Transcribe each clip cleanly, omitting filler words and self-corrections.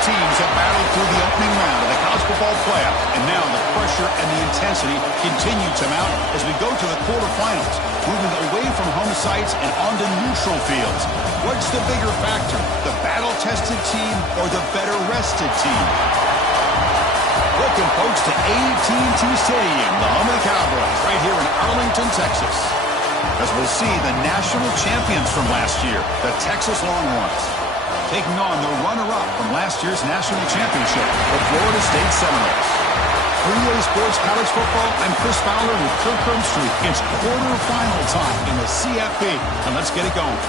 teams have battled through the opening round of the college football playoff, and now the pressure and the intensity continue to mount as we go to the quarterfinals, moving away from home sites and onto neutral fields. What's the bigger factor, the battle-tested team or the better-rested team? Welcome, folks, to AT&T Stadium, the home of the Cowboys, right here in Arlington, Texas, as we'll see the national champions from last year, the Texas Longhorns, taking on the runner-up from last year's national championship, the Florida State Seminoles. For EA Sports College Football, I'm Chris Fowler with Kirk Herbstreit. It's quarterfinal time in the CFP, and let's get it going.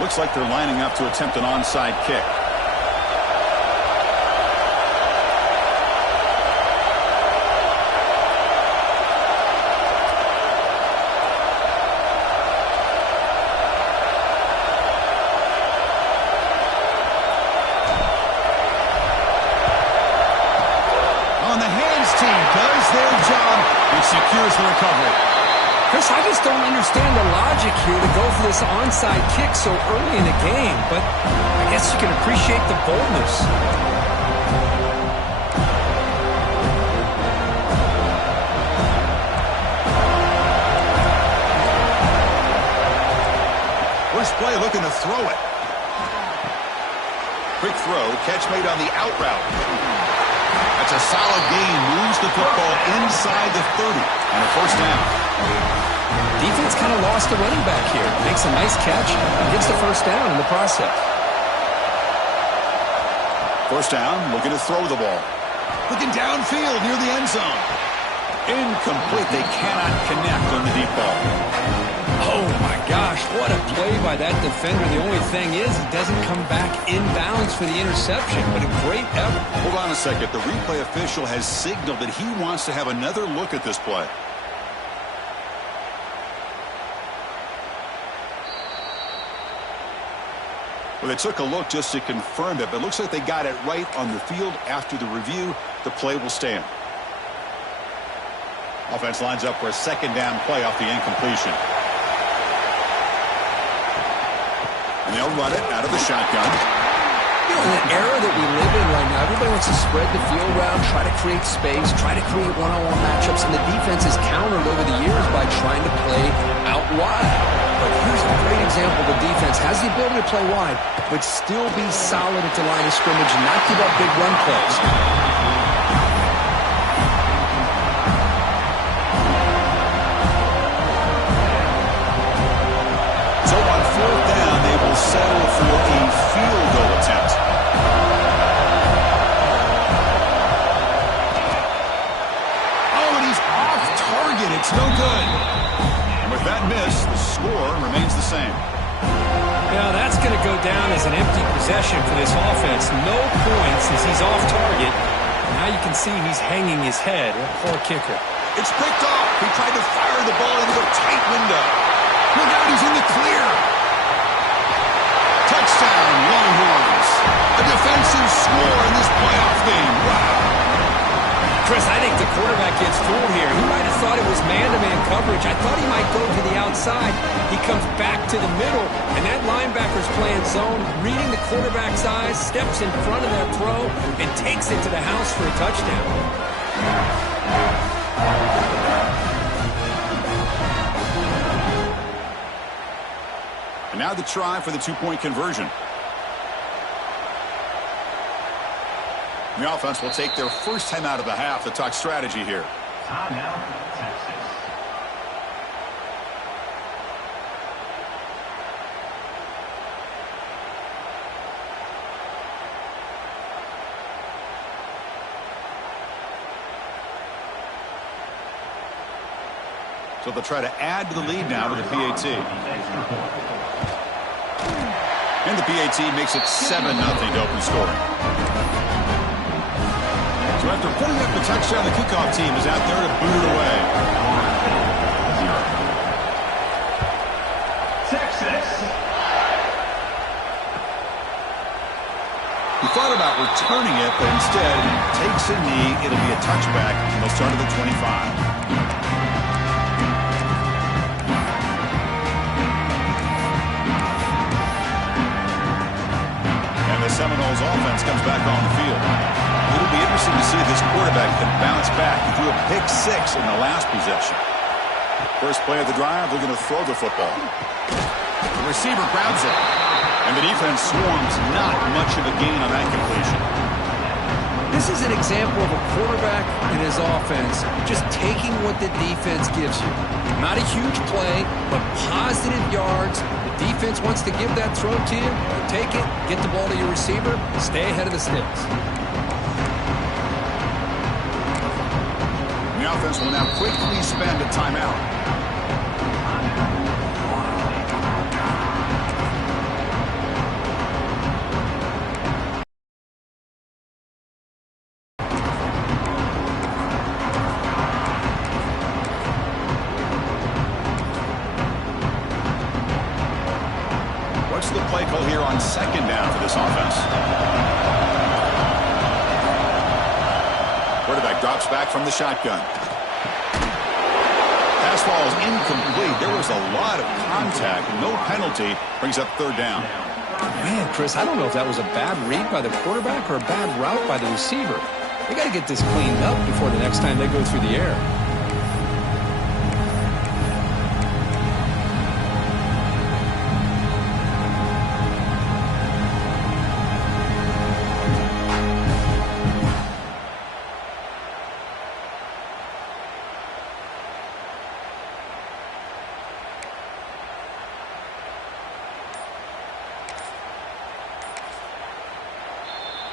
Looks like they're lining up to attempt an onside kick. On the hands team does their job and secures the recovery. Chris, I just don't understand the logic here to go for this onside kick so early in the game, but I guess you can appreciate the boldness. First play looking to throw it. Quick throw, catch made on the out route. That's a solid gain, moves the football inside the 30, and a first down. Defense kind of lost the running back here. Makes a nice catch and gets the first down in the process. First down, looking to throw the ball. Looking downfield near the end zone. Incomplete. They cannot connect on the deep ball. Oh, my gosh. What a play by that defender. The only thing is he doesn't come back inbounds for the interception, but a great effort. Hold on a second. The replay official has signaled that he wants to have another look at this play. Well, they took a look just to confirm it, but it looks like they got it right on the field. After the review, the play will stand. Offense lines up for a second down play off the incompletion. And they'll run it out of the shotgun. You know, in the era that we live in right now, everybody wants to spread the field around, try to create space, try to create one-on-one matchups, and the defense has countered over the years by trying to play out wide. But here's a great example. The defense has the ability to play wide, but still be solid at the line of scrimmage and not give up big run plays. So on fourth down, they will settle for a field goal attempt. Oh, and he's off target. It's no good. With that miss, the score remains the same. Yeah, that's going to go down as an empty possession for this offense. No points as he's off target. Now you can see he's hanging his head. Poor kicker. It's picked off. He tried to fire the ball into a tight window. Look out, he's in the clear. Touchdown, Longhorns. A defensive score in this playoff game. Wow. Chris, I think the quarterback gets fooled here. He might have thought it was man-to-man coverage. I thought he might go to the outside. He comes back to the middle, and that linebacker's playing zone, reading the quarterback's eyes, steps in front of that throw, and takes it to the house for a touchdown. And now the try for the two-point conversion. The offense will take their first time out of the half to talk strategy here. Timeout, Texas. So they'll try to add to the lead now with the PAT. And the PAT makes it 7-0 to open scoring. So after putting up the touchdown, the kickoff team is out there to boot it away. Texas. He thought about returning it, but instead takes a knee. It'll be a touchback, and they'll start at the 25. The Seminoles offense comes back on the field. It'll be interesting to see if this quarterback can bounce back. He threw a pick 6 in the last possession. First play of the drive, they're going to throw the football. The receiver grabs it, and the defense swarms. Not much of a gain on that completion. This is an example of a quarterback and his offense just taking what the defense gives you. Not a huge play, but positive yards. The defense wants to give that throw to you. You take it, get the ball to your receiver, stay ahead of the sticks. The offense will now quickly spend a timeout. What's the play call here on second down for this offense? Quarterback drops back from the shotgun. Pass ball is incomplete. There was a lot of contact. No penalty. Brings up third down. Man, Chris, I don't know if that was a bad read by the quarterback or a bad route by the receiver. They got to get this cleaned up before the next time they go through the air.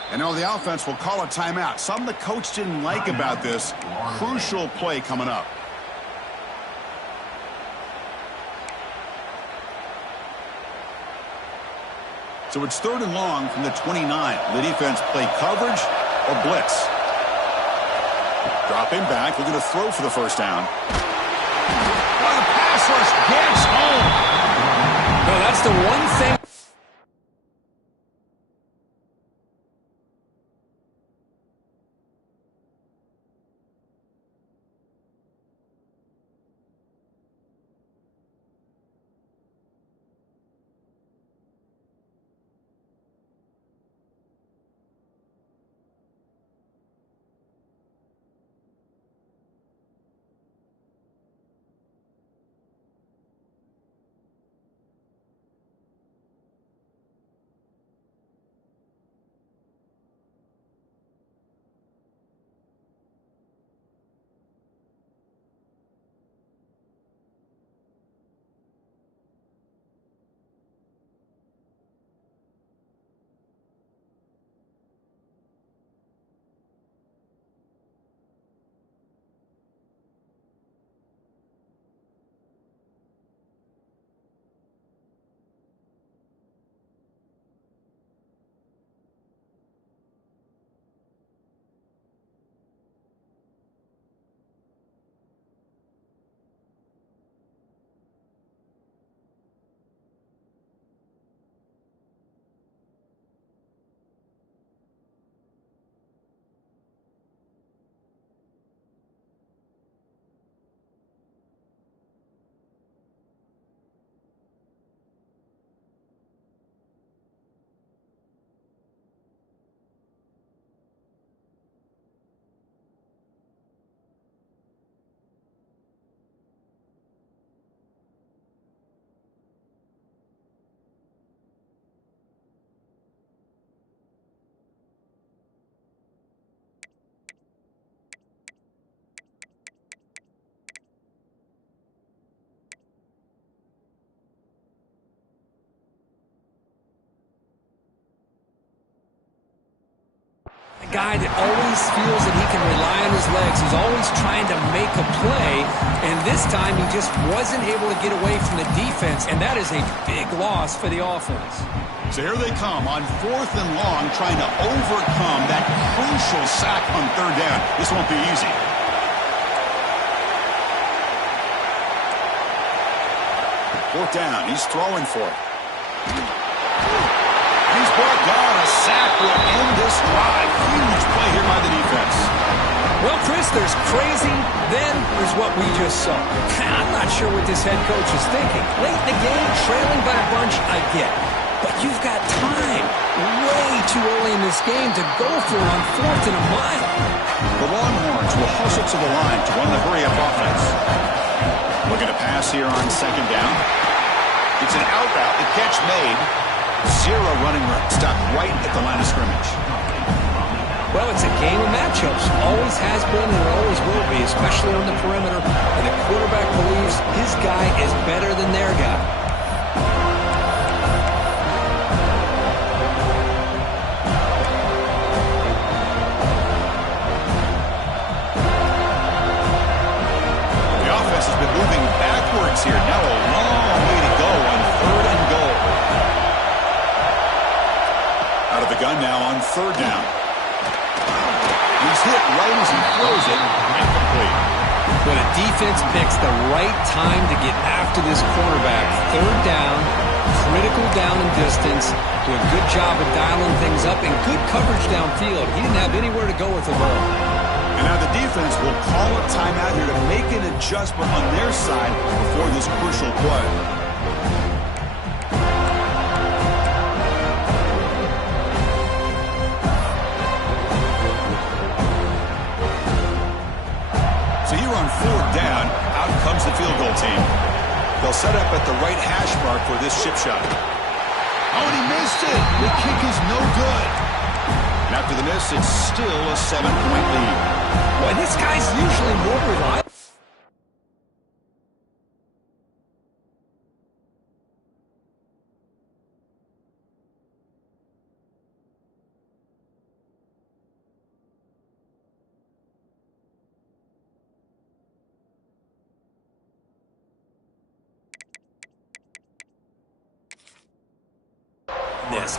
And now the offense will call a timeout. Something the coach didn't like about this. Crucial play coming up. So it's third and long from the 29. The defense play coverage or blitz. Dropping back, looking to throw for the first down. Oh, the pass rush gets home. No, that's the one thing. A guy that always feels that he can rely on his legs. He's always trying to make a play, and this time he just wasn't able to get away from the defense, and that is a big loss for the offense. So here they come on fourth and long, trying to overcome that crucial sack on third down. This won't be easy. Fourth down, he's throwing for it. He's brought down. A sack will end there's crazy, then there's what we just saw. I'm not sure what this head coach is thinking. Late in the game, trailing by a bunch, I get. But you've got time, way too early in this game, to go for it on 4th and a mile. The Longhorns will hustle to the line to run the hurry-up offense. Looking to pass here on 2nd down. It's an out route. The catch made. 0 running room. Stopped right at the line of scrimmage. Well, it's a game of matchups. Always has been and always will be, especially on the perimeter. And the quarterback believes his guy is better than their guy. The offense has been moving backwards here. Now a long way to go on 3rd and goal. Out of the gun now on 3rd down. He's hit right as he throws it. Incomplete. Well, the defense picks the right time to get after this quarterback. 3rd down, critical down and distance. Do a good job of dialing things up and good coverage downfield. He didn't have anywhere to go with the ball. And now the defense will call a timeout here to make an adjustment on their side before this crucial play. On 4th down, out comes the field goal team. They'll set up at the right hash mark for this chip shot. Oh, and he missed it. The kick is no good. And after the miss, it's still a 7-point lead. Boy, this guy's usually more reliable.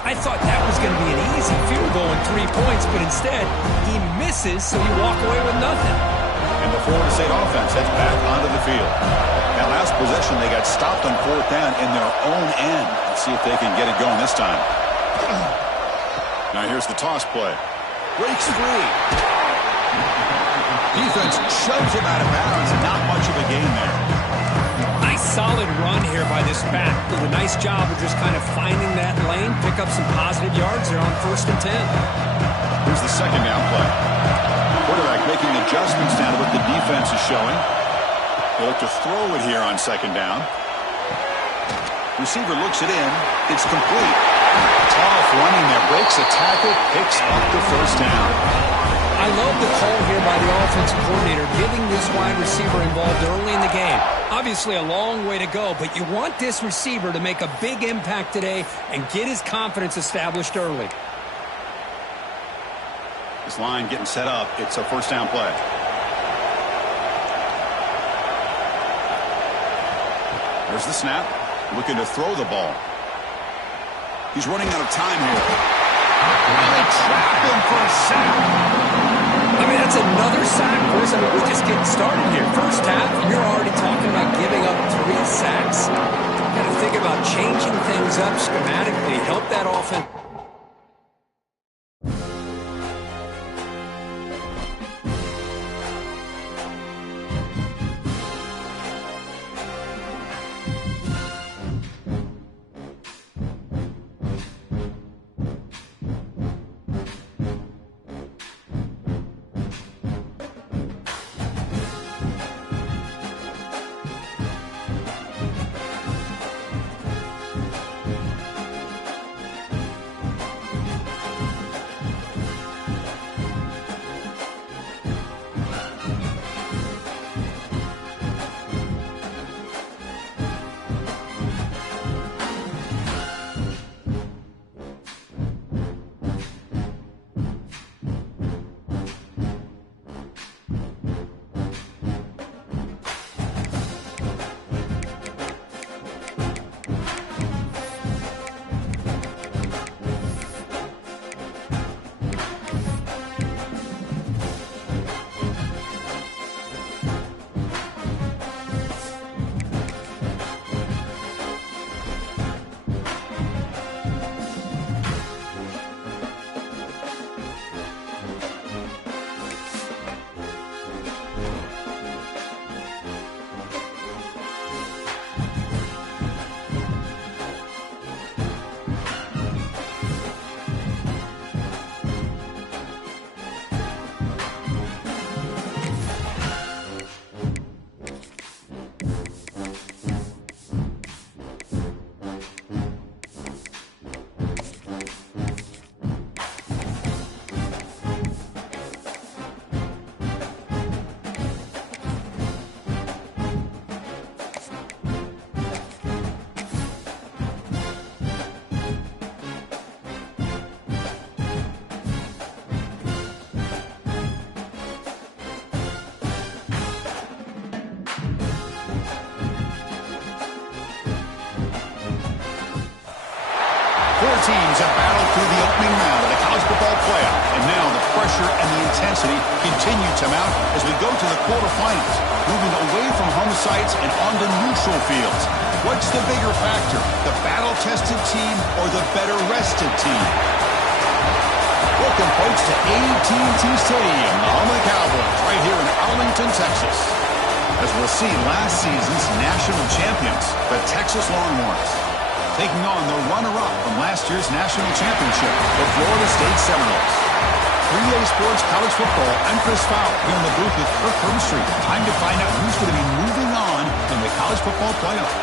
I thought that was going to be an easy field goal and 3 points, but instead, he misses, so you walk away with nothing. And the Florida State offense heads back onto the field. That last possession, they got stopped on 4th down in their own end. Let's see if they can get it going this time. Now here's the toss play. Breaks free. Defense shoves him out of bounds, and not much of a gain there. Nice solid run here by this back. Did a nice job of just kind of finding that lane, pick up some positive yards there on 1st and 10. Here's the 2nd down play. Quarterback making adjustments now to what the defense is showing. They look to throw it here on 2nd down. Receiver looks it in. It's complete. Tough running there. Breaks a tackle, picks up the 1st down. I love the call here by the offensive coordinator, getting this wide receiver involved early in the game. Obviously a long way to go, but you want this receiver to make a big impact today and get his confidence established early. This line getting set up. It's a 1st down play. There's the snap. Looking to throw the ball. He's running out of time here. And they trap him for a sack. I mean, that's another sack, Bruce. I mean, we're just getting started here. First half, you're already talking about giving up 3 sacks. Got to think about changing things up schematically, help that offense. teams have battled through the opening round of the college football playoff, and now the pressure and the intensity continue to mount as we go to the quarterfinals, moving away from home sites and onto neutral fields. What's the bigger factor, the battle-tested team or the better-rested team? Welcome, folks, to AT&T Stadium, the home of the Cowboys, right here in Arlington, Texas. As we'll see, last season's national champions, the Texas Longhorns, taking on the runner-up from last year's national championship, the Florida State Seminoles. 3A Sports College Football, I'm Chris Fowler, here in the booth with Kirk Herbstreit. Time to find out who's going to be moving on in the college football playoff.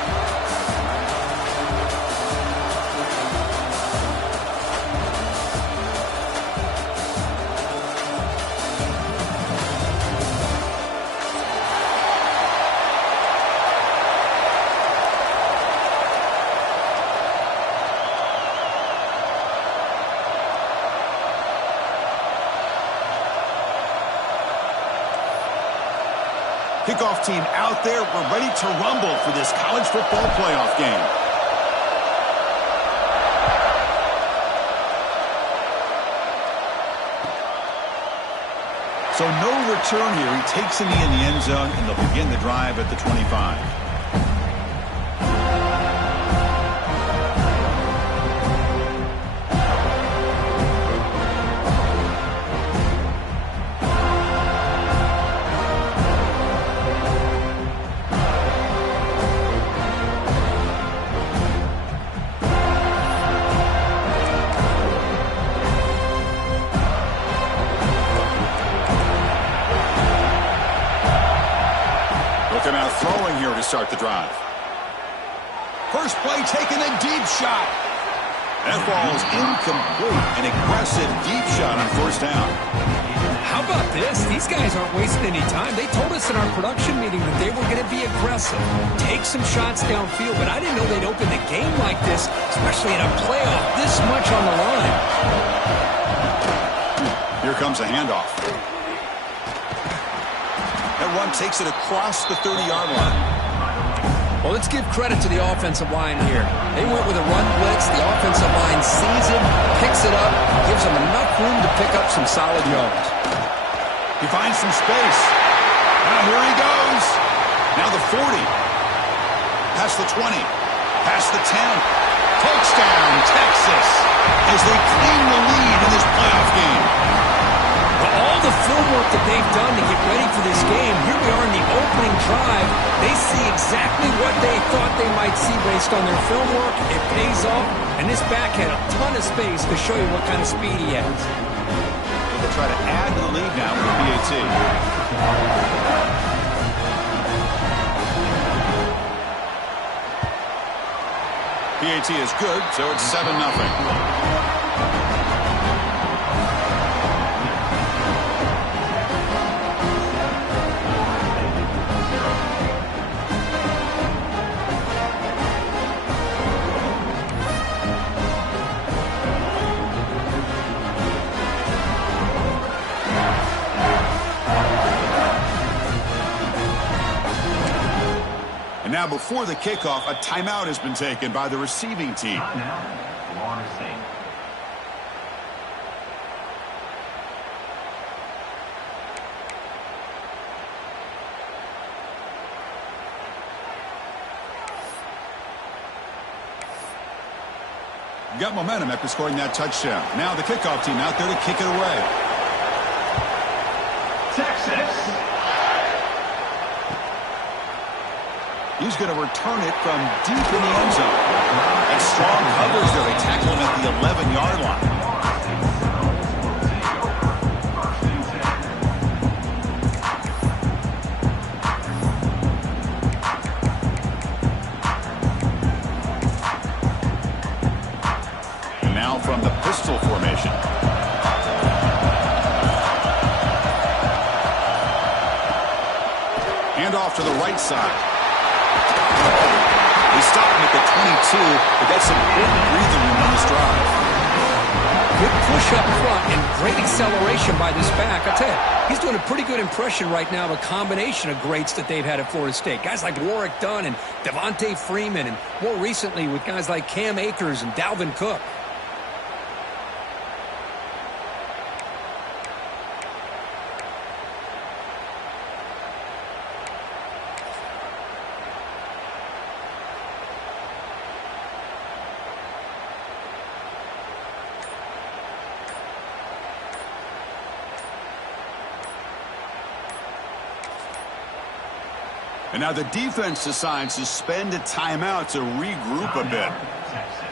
Kickoff team out there. We're ready to rumble for this college football playoff game. So no return here. He takes a knee in the end zone, and they'll begin the drive at the 25. Looking out throwing here to start the drive. First play, taking a deep shot. That ball is incomplete. An aggressive deep shot on first down. How about this? These guys aren't wasting any time. They told us in our production meeting that they were going to be aggressive, take some shots downfield, but I didn't know they'd open the game like this, especially in a playoff this much on the line. Here comes a handoff. That run takes it across the 30-yard line. Well, let's give credit to the offensive line here. They went with a run blitz. The offensive line sees it, picks it up, gives them enough room to pick up some solid yards. He finds some space. Now here he goes. Now the 40. Past the 20. Past the 10. Touchdown, Texas, as they claim the lead in this playoff game. All the film work that they've done to get ready for this game, here we are in the opening drive. They see exactly what they thought they might see based on their film work. It pays off, and this back had a ton of space to show you what kind of speed he has. They'll try to add to the lead now with PAT. PAT is good, so it's 7-0. Now, before the kickoff, a timeout has been taken by the receiving team. Florida State. Got momentum after scoring that touchdown. Now the kickoff team out there to kick it away. Texas. He's going to return it from deep in the end zone. And strong coverage there. They tackle him at the 11-yard line. And now from the pistol formation. Handoff to the right side. They stop him at the 22, but that's some good breathing room on this drive. Good push up front and great acceleration by this back. I tell you, he's doing a pretty good impression right now of a combination of greats that they've had at Florida State. Guys like Warwick Dunn and Devontae Freeman, and more recently with guys like Cam Akers and Dalvin Cook. And now the defense decides to spend a timeout to regroup a bit. Texas.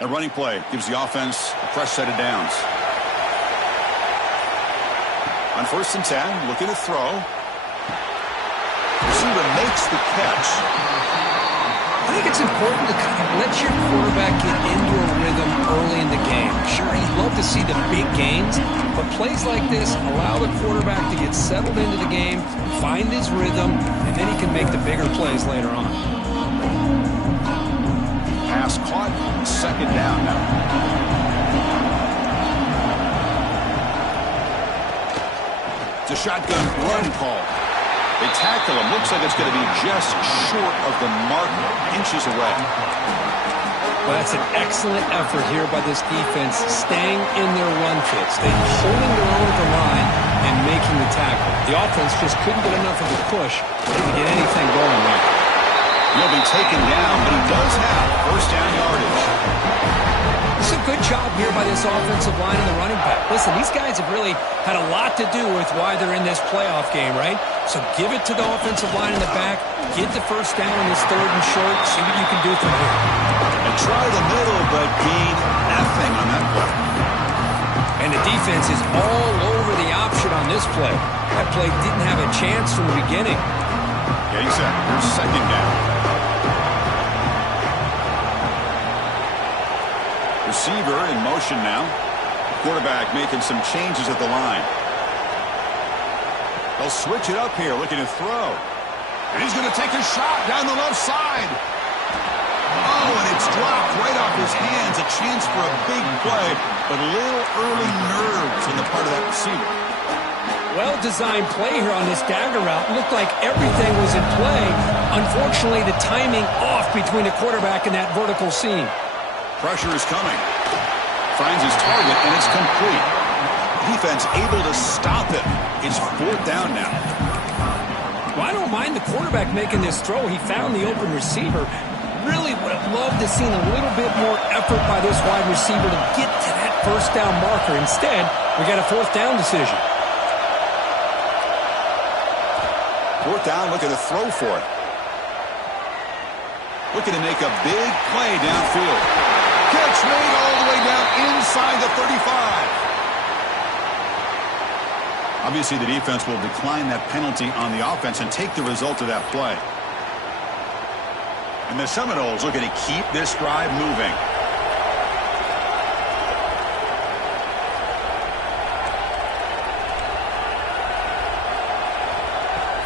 A running play gives the offense a fresh set of downs. On 1st and 10, looking to throw. Receiver makes the catch. I think it's important to kind of let your quarterback get into a rhythm early in the game. Sure, you'd love to see the big gains, but plays like this allow the quarterback to get settled into the game, find his rhythm, and then he can make the bigger plays later on. Pass caught, 2nd down now. It's a shotgun run call. They tackle him. Looks like it's going to be just short of the mark, inches away. Well, that's an excellent effort here by this defense, staying in their run fits. They're holding their own at the line and making the tackle. The offense just couldn't get enough of a push to get anything going there. He'll be taken down, but he does have 1st down yardage. It's a good job here by this offensive line and the running back. Listen, these guys have really had a lot to do with why they're in this playoff game, right? So give it to the offensive line in the back, get the 1st down in this 3rd and short, see what you can do from here. And try the middle, but gain nothing on that play. And the defense is all over the option on this play. That play didn't have a chance from the beginning. Getting set. Here's 2nd down. Receiver in motion now. Quarterback making some changes at the line. They'll switch it up here, looking to throw. And he's going to take a shot down the left side. Oh, and it's dropped right off his hands. A chance for a big play, but a little early nerves on the part of that receiver. Well-designed play here on this dagger route. Looked like everything was in play. Unfortunately, the timing off between the quarterback and that vertical seam. Pressure is coming. Finds his target, and it's complete. Defense able to stop it. It's 4th down now. Well, I don't mind the quarterback making this throw. He found the open receiver. Really would have loved to seen a little bit more effort by this wide receiver to get to that 1st down marker. Instead, we got a 4th down decision. 4th down, looking to throw for it. Looking to make a big play downfield. Catch made all the way down inside the 35. Obviously, the defense will decline that penalty on the offense and take the result of that play. And the Seminoles looking to keep this drive moving.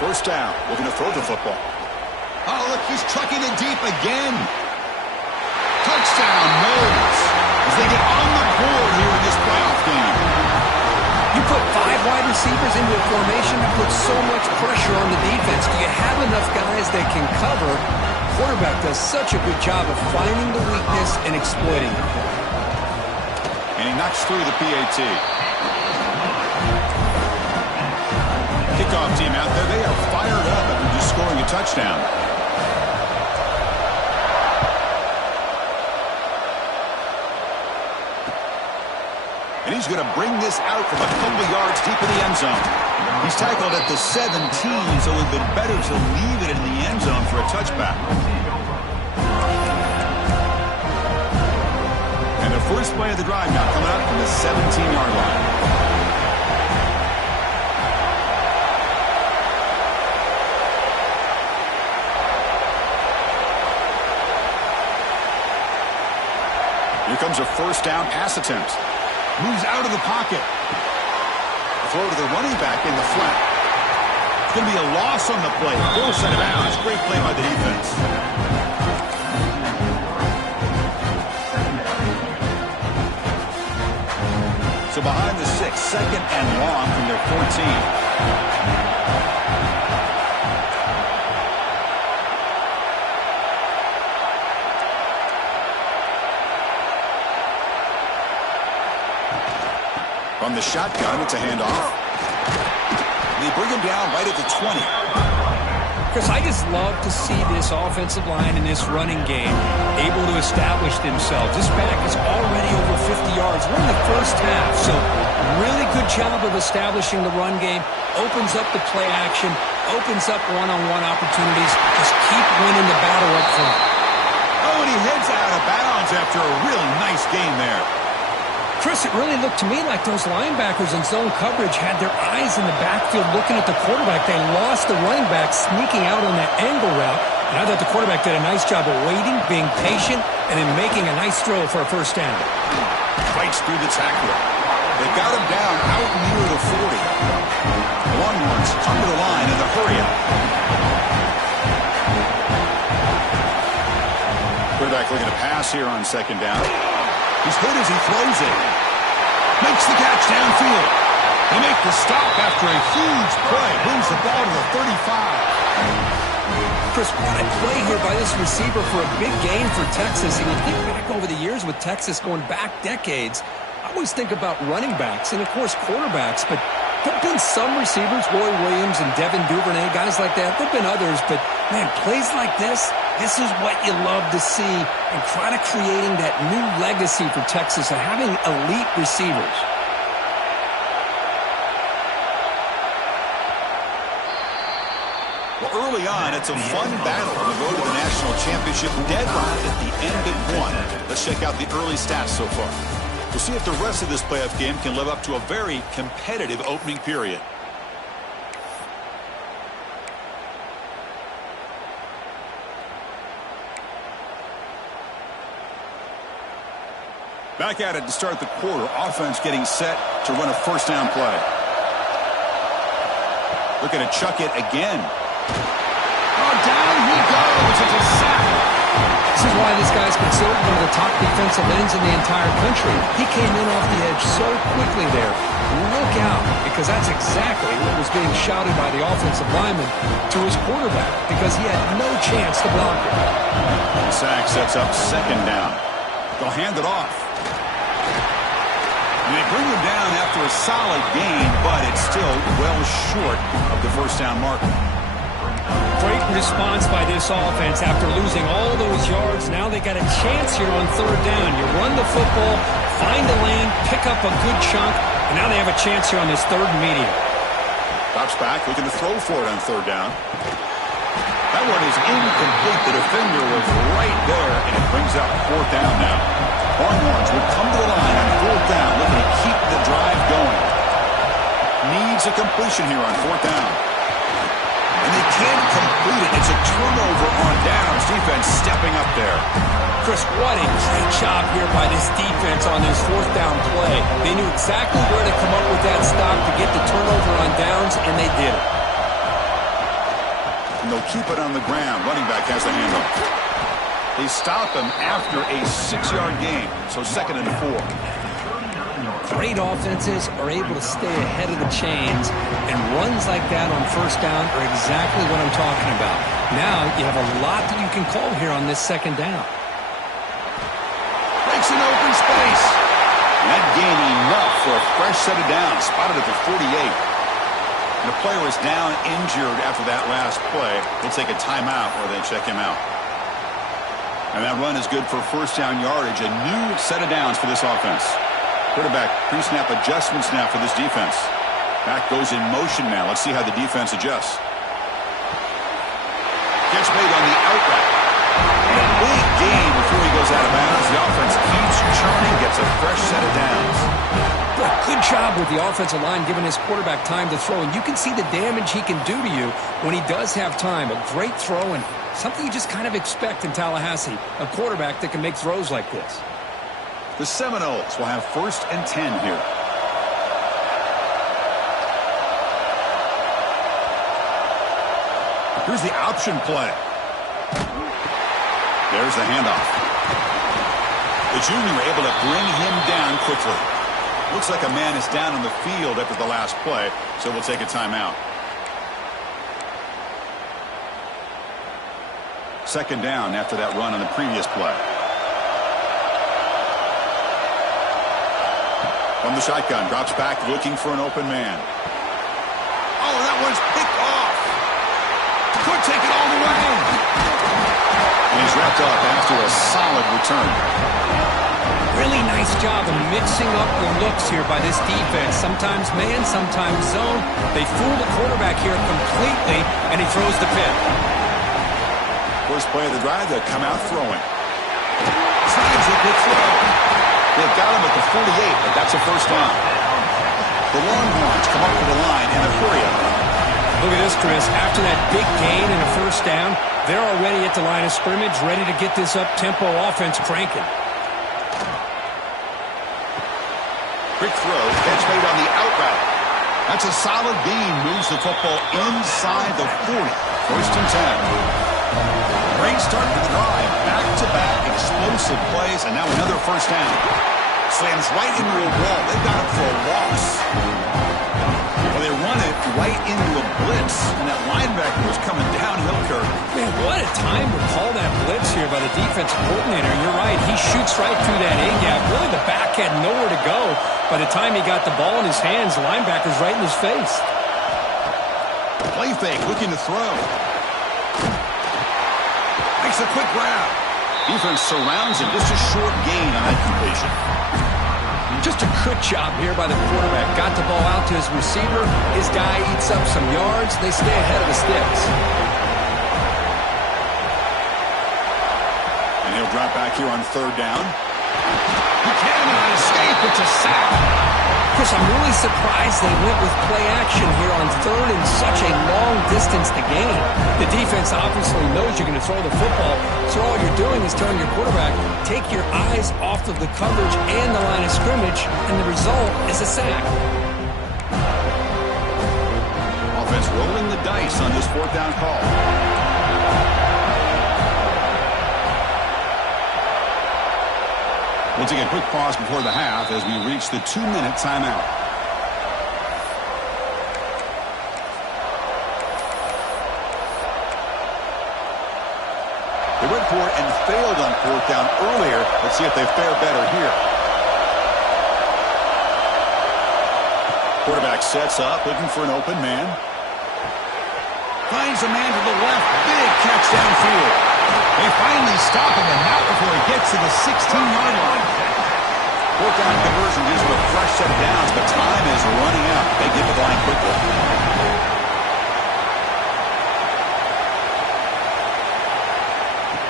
First down, looking to throw the football. Oh, look, he's trucking it deep again. Touchdown, Noles, as they get on the board here in this playoff game. You put 5 wide receivers into a formation that puts so much pressure on the defense. Do you have enough guys that can cover? Quarterback does such a good job of finding the weakness and exploiting it. And he knocks through the PAT. Kickoff team out there, they are fired up after just scoring a touchdown. he's going to bring this out from a couple yards deep in the end zone. He's tackled at the 17, so it would have been better to leave it in the end zone for a touchback. And the first play of the drive now coming up from the 17-yard line. Here comes a first down pass attempt. Moves out of the pocket. Throw to the running back in the flat. It's going to be a loss on the play. Full set of bounds. Great play by the defense. So behind the 6, second and long from their 14. From the shotgun, it's a handoff. They bring him down right at the 20. Chris, I just love to see this offensive line in this running game able to establish themselves. This back is already over 50 yards. We're in the first half, so really good job of establishing the run game. Opens up the play action, opens up one-on-one opportunities. Just keep winning the battle up front. Oh, and he heads out of bounds after a really nice game there. Chris, it really looked to me like those linebackers in zone coverage had their eyes in the backfield looking at the quarterback. They lost the running back sneaking out on that angle route. And I thought the quarterback did a nice job of waiting, being patient, and then making a nice throw for a first down. Fights through the tackler. They got him down out near the 40. The Longhorns come to the line in the hurry-up. Quarterback looking to pass here on second down. He's hit as he throws it. Makes the catch downfield. They make the stop after a huge play. Moves the ball to the 35. Chris, what a play here by this receiver for a big gain for Texas. And you think back over the years with Texas going back decades, I always think about running backs and, of course, quarterbacks. But there have been some receivers, Roy Williams and Devin Duvernay, guys like that. There have been others. But, man, plays like this is what you love to see, and kind of creating that new legacy for Texas of having elite receivers. Well, early on, it's a fun battle on the road to the national championship deadline at the end of one. Let's check out the early stats so far. We'll see if the rest of this playoff game can live up to a very competitive opening period. Back at it to start the quarter. Offense getting set to run a first down play. Looking to chuck it again. Oh, down he goes. It's a sack. This is why this guy's considered one of the top defensive ends in the entire country. He came in off the edge so quickly there. Look out, because that's exactly what was being shouted by the offensive lineman to his quarterback, because he had no chance to block it. The sack sets up second down. They'll hand it off. And they bring him down after a solid gain, but it's still well short of the first down marker. Great response by this offense after losing all those yards. Now they got a chance here on third down. You run the football, find a lane, pick up a good chunk, and now they have a chance here on this third and medium. Drops back, looking to throw for it on third down. That one is incomplete. The defender was right there, and it brings up fourth down now. Longhorns would come to the line on fourth down, looking to keep the drive going. Needs a completion here on fourth down. And they can't complete it. It's a turnover on downs. Defense stepping up there. Chris, what a great job here by this defense on this fourth down play. They knew exactly where to come up with that stop to get the turnover on downs, and they did it. And they'll keep it on the ground. Running back has the handoff. They stop him after a 6-yard gain, so second and 4. Great offenses are able to stay ahead of the chains, and runs like that on first down are exactly what I'm talking about. Now you have a lot that you can call here on this second down. Breaks an open space. And that gain enough for a fresh set of downs, spotted at the 48. And the player is down injured after that last play. They'll take a timeout or they check him out. And that run is good for first down yardage. A new set of downs for this offense. Quarterback pre-snap adjustments now for this defense. Back goes in motion now. Let's see how the defense adjusts. Catch made on the out route. And a big gain before he goes out of bounds. The offense keeps churning, gets a fresh set of downs. Good job with the offensive line giving his quarterback time to throw. And you can see the damage he can do to you when he does have time. A great throw and something you just kind of expect in Tallahassee. A quarterback that can make throws like this. The Seminoles will have 1st and 10 here. Here's the option play. There's the handoff. The junior able to bring him down quickly. Looks like a man is down on the field after the last play, so we'll take a timeout. 2nd down after that run on the previous play. From the shotgun, drops back looking for an open man. Oh, that one's picked off. Could take it all the way. And he's wrapped up after a solid return. Really nice job of mixing up the looks here by this defense. Sometimes man, sometimes zone. They fool the quarterback here completely, and he throws the pick. First play of the drive, they'll come out throwing. Slides a good throw. They've got him at the 48, but that's a 1st down. The Longhorns come up to the line in a hurry-up. Look at this, Chris. After that big gain and a 1st down, they're already at the line of scrimmage, ready to get this up-tempo offense cranking. Quick throw, catch made on the out route. That's a solid gain, moves the football inside the 40. 1st and 10. Great start to the drive. Back-to-back explosive plays, and now another 1st down. Slams right into a wall. They've got it for a loss. Well, they run it right into a blitz, and that linebacker was coming downhill curve. Man, what a time to call that blitz here by the defensive coordinator. You're right. He shoots right through that A-gap. Really, the back had nowhere to go. By the time he got the ball in his hands, the linebacker's right in his face. Play fake, looking to throw. Makes a quick grab. Defense surrounds him. Just a short gain on that completion. Just a good job here by the quarterback. Got the ball out to his receiver. His guy eats up some yards. They stay ahead of the sticks. And he'll drop back here on 3rd down. Buchanan escape. It's a sack. Chris, I'm really surprised they went with play action here on 3rd and such a long distance to gain. The defense obviously knows you're going to throw the football, so all you're doing is telling your quarterback, take your eyes off of the coverage and the line of scrimmage, and the result is a sack. Offense rolling the dice on this 4th down call. We'll take a quick pause before the half as we reach the 2-minute timeout. They went for it and failed on 4th down earlier. Let's see if they fare better here. Quarterback sets up, looking for an open man. Finds a man to the left. Big catch downfield. They finally stop him, and not before he gets to the 16-yard line. 4th down conversion gives him a fresh set of downs, but time is running out. They get the line quickly.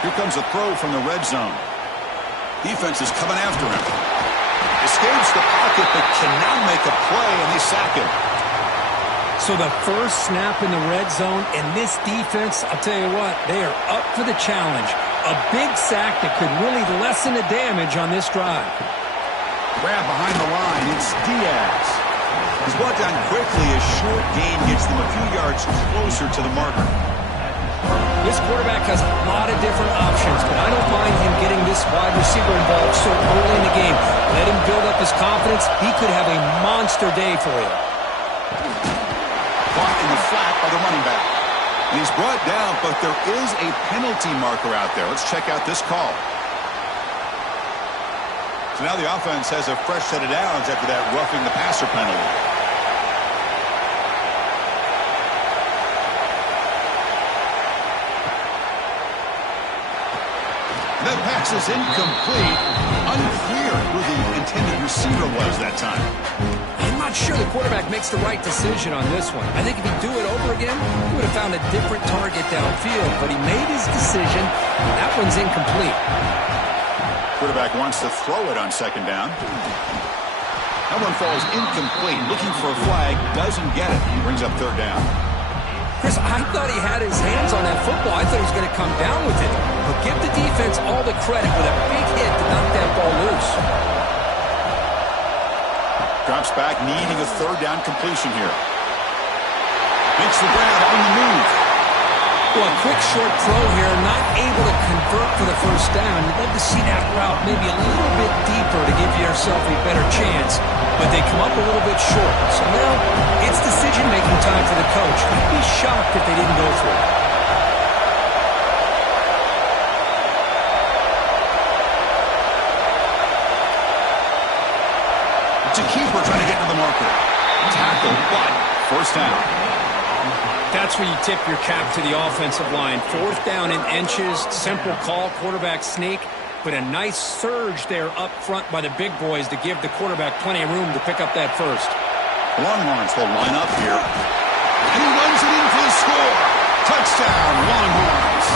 Here comes a throw from the red zone. Defense is coming after him. Escapes the pocket, but cannot make a play, and they sack him. So the first snap in the red zone, and this defense, I'll tell you what, they are up for the challenge. A big sack that could really lessen the damage on this drive. Grab behind the line, it's Diaz. He's brought down quickly. A short gain gets them a few yards closer to the marker. This quarterback has a lot of different options, but I don't mind him getting this wide receiver involved so early in the game. Let him build up his confidence. He could have a monster day for you. Caught in the flat by the running back. And he's brought down, but there is a penalty marker out there. Let's check out this call. So now the offense has a fresh set of downs after that roughing the passer penalty. That pass is incomplete. Unclear who the intended receiver was that time. I'm not sure the quarterback makes the right decision on this one. I think if he'd do it over again, he would have found a different target downfield, but he made his decision, and that one's incomplete. Quarterback wants to throw it on second down. That one falls incomplete. Looking for a flag, doesn't get it. Brings up third down. Chris, I thought he had his hands on that football. I thought he was going to come down with it. But give the defense all the credit with a big hit to knock that ball loose. Drops back, needing a third down completion here. Makes the grab on the move. Well, a quick short throw here, not able to convert for the first down. You'd love to see that route maybe a little bit deeper to give yourself a better chance, but they come up a little bit short. So now it's decision-making time for the coach. I'd be shocked if they didn't go for it. It's a keeper trying to get to the marker. Tackle, but first down. That's where you tip your cap to the offensive line. Fourth down in inches, simple call, quarterback sneak, but a nice surge there up front by the big boys to give the quarterback plenty of room to pick up that first. Longhorns will line up here. And he runs it in for the score. Touchdown, Longhorns.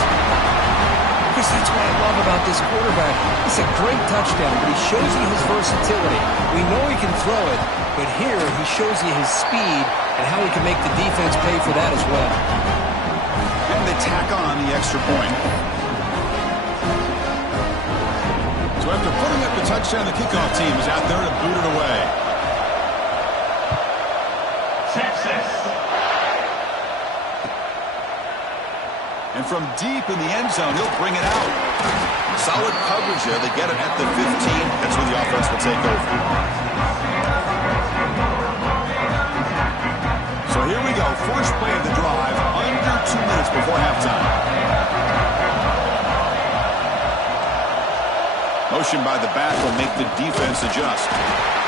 Chris, that's what I love about this quarterback. It's a great touchdown, but he shows you his versatility. We know he can throw it, but here he shows you his speed and how he can make the defense pay for that as well. And they tack on the extra point. So after putting up the touchdown, the kickoff team is out there to boot it away. Texas. And from deep in the end zone, he'll bring it out. Solid coverage there. They get it at the 15. That's where the offense will take over. So here we go. First play of the drive, under 2 minutes before halftime. Motion by the back will make the defense adjust.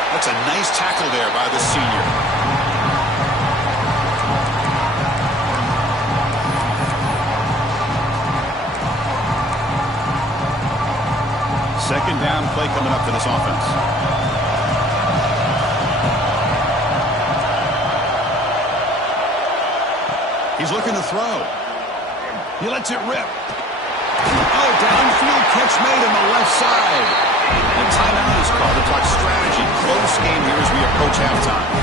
That's a nice tackle there by the senior. Second down play coming up for this offense. He's looking to throw. He lets it rip. Oh, downfield catch made on the left side. And timeout is called to talk strategy. Close game here as we approach halftime.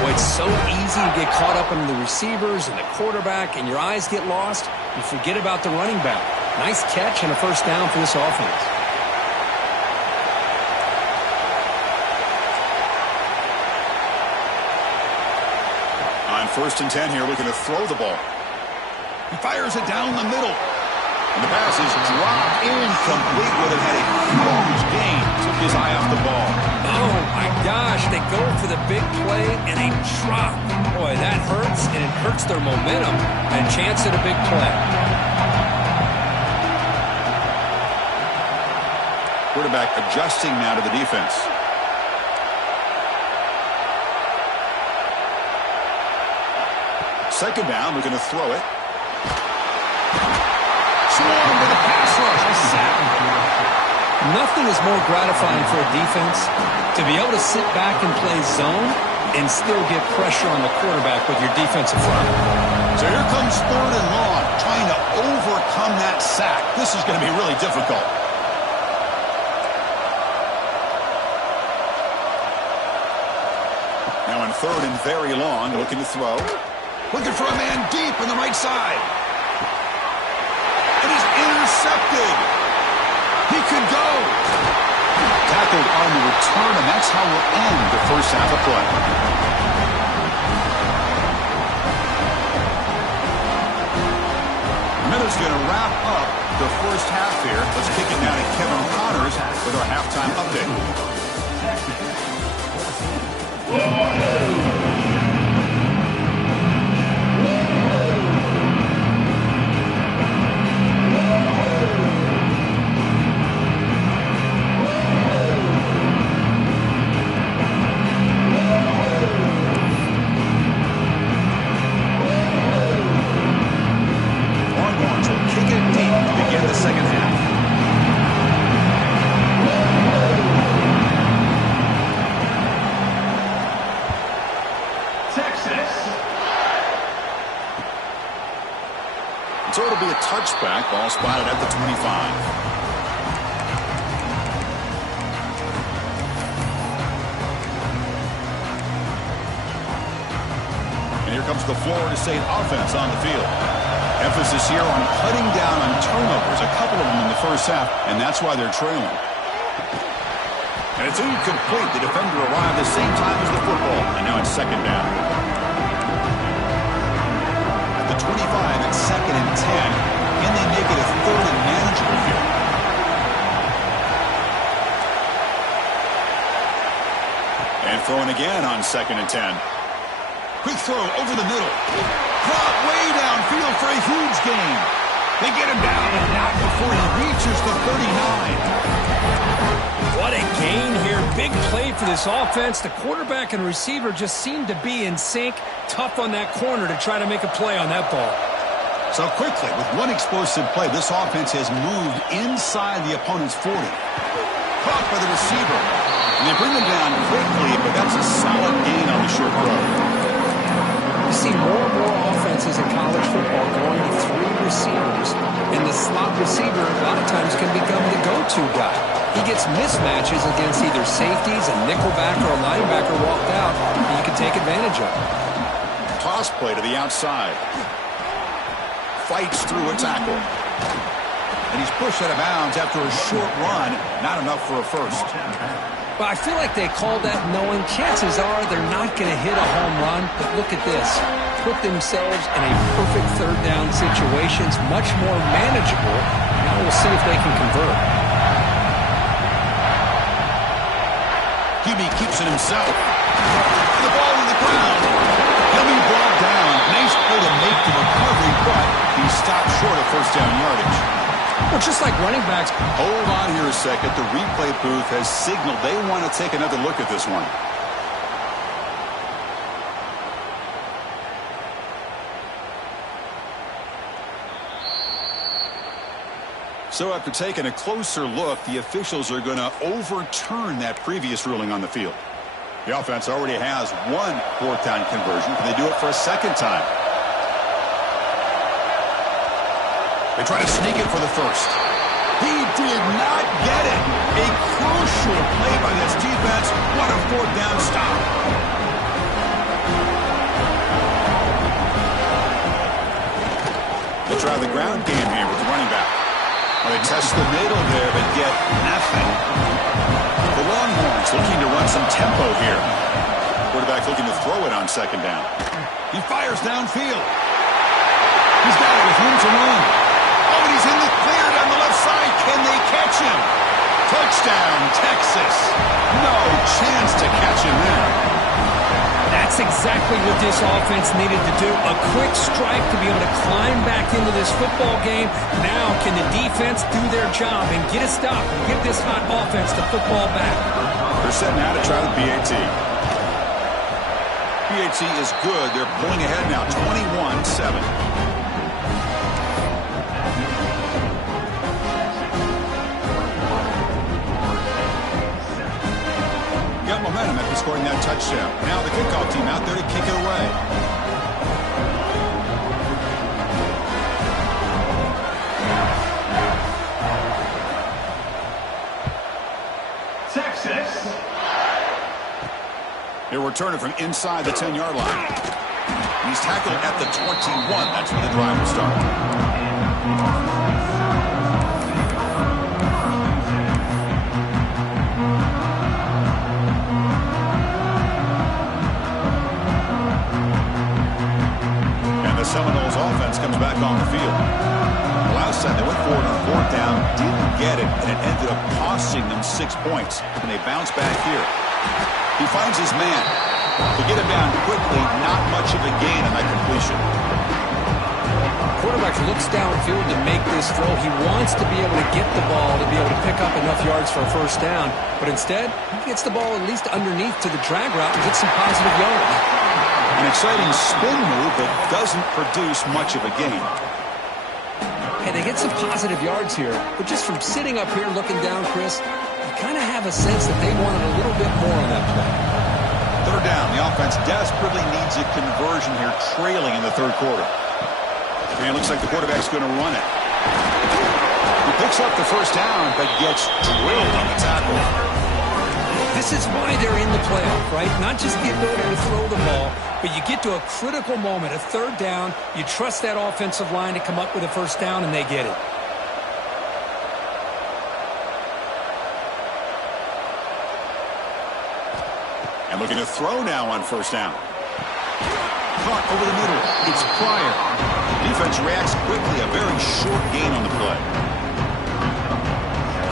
Boy, it's so easy to get caught up in the receivers and the quarterback, and your eyes get lost. You forget about the running back. Nice catch and a first down for this offense. First and 10 here, looking to throw the ball. He fires it down the middle. And the pass is dropped incomplete with it. Had a huge gain. Took his eye off the ball. Oh, my gosh. They go for the big play, and they drop. Boy, that hurts, and it hurts their momentum. And a chance at a big play. Quarterback adjusting now to the defense. Second down, looking to throw it. Swarm with a pass rush. A sack. Nothing is more gratifying for a defense to be able to sit back and play zone and still get pressure on the quarterback with your defensive front. So here comes third and long, trying to overcome that sack. This is going to be really difficult. Now in third and very long, looking to throw. Looking for a man deep on the right side. It is intercepted. He could go. Tackled on the return, and that's how we'll end the first half of play. Miller's going to wrap up the first half here. Let's kick it down to Kevin Connors with our halftime update. Texas. So it'll be a touchback. Ball spotted at the 25. And here comes the Florida State offense on the field. Emphasis here on cutting down on turnovers, a couple of them in the first half, and that's why they're trailing. And it's incomplete. The defender arrived the same time as the football, and now it's second down. At the 25, it's second and 10. Can they make it a third and manageable here? And throwing again on second and 10. Quick throw over the middle. Caught way downfield for a huge gain. They get him down and not before he reaches the 39. What a gain here. Big play for this offense. The quarterback and receiver just seem to be in sync. Tough on that corner to try to make a play on that ball. So quickly, with one explosive play, this offense has moved inside the opponent's 40. Caught by the receiver. And they bring him down quickly, but that's a solid gain on the short throw. You see more and more offenses in college football going to three receivers, and the slot receiver a lot of times can become the go-to guy. He gets mismatches against either safeties, a nickelback, or a linebacker walked out, and you can take advantage of it. Toss play to the outside. Fights through a tackle. And he's pushed out of bounds after a short run. Not enough for a first. Well, I feel like they called that knowing chances are they're not going to hit a home run. But look at this. Put themselves in a perfect third down situation. It's much more manageable. Now we'll see if they can convert. QB keeps it himself. The ball in the ground. He'll be brought down. Nice play to make the recovery, but he stopped short of first down yardage. Well, just like running backs. Hold on here a second. The replay booth has signaled they want to take another look at this one. So after taking a closer look, the officials are going to overturn that previous ruling on the field. The offense already has one fourth down conversion. Can they do it for a second time? They try to sneak it for the first. He did not get it. A crucial play by this defense. What a fourth down stop. They try the ground game here with the running back. Well, they test the middle there, but get nothing. The Longhorns looking to run some tempo here. Quarterback looking to throw it on second down. He fires downfield. He's got it with room to run. Oh, he's in the clear down the left side. Can they catch him? Touchdown, Texas. No chance to catch him there. That's exactly what this offense needed to do. A quick strike to be able to climb back into this football game. Now can the defense do their job and get a stop and give this hot offense the football back? They're setting out to try the PAT. PAT is good. They're pulling ahead now, 21-7. Got momentum after scoring that touchdown. Now the kickoff team out there to kick it away. Texas. He'll return it from inside the 10-yard line. He's tackled at the 21. That's where the drive will start. Seminoles offense comes back on the field. The last time they went forward on fourth down, didn't get it, and it ended up costing them 6 points. And they bounce back here. He finds his man. To get him down quickly, not much of a gain on that completion. Quarterback looks downfield to make this throw. He wants to be able to get the ball to be able to pick up enough yards for a first down. But instead, he gets the ball at least underneath to the drag route and gets some positive yards. An exciting spin move that doesn't produce much of a gain. Hey, they get some positive yards here, but just from sitting up here looking down, Chris, you kind of have a sense that they wanted a little bit more on that play. Third down. The offense desperately needs a conversion here, trailing in the third quarter. And it looks like the quarterback's going to run it. He picks up the first down, but gets drilled on the tackle. This is why they're in the playoff, right? Not just the ability to throw the ball, but you get to a critical moment, a third down. You trust that offensive line to come up with a first down, and they get it. And looking to throw now on first down. Caught over the middle. It's Pryor. Defense reacts quickly. A very short gain on the play.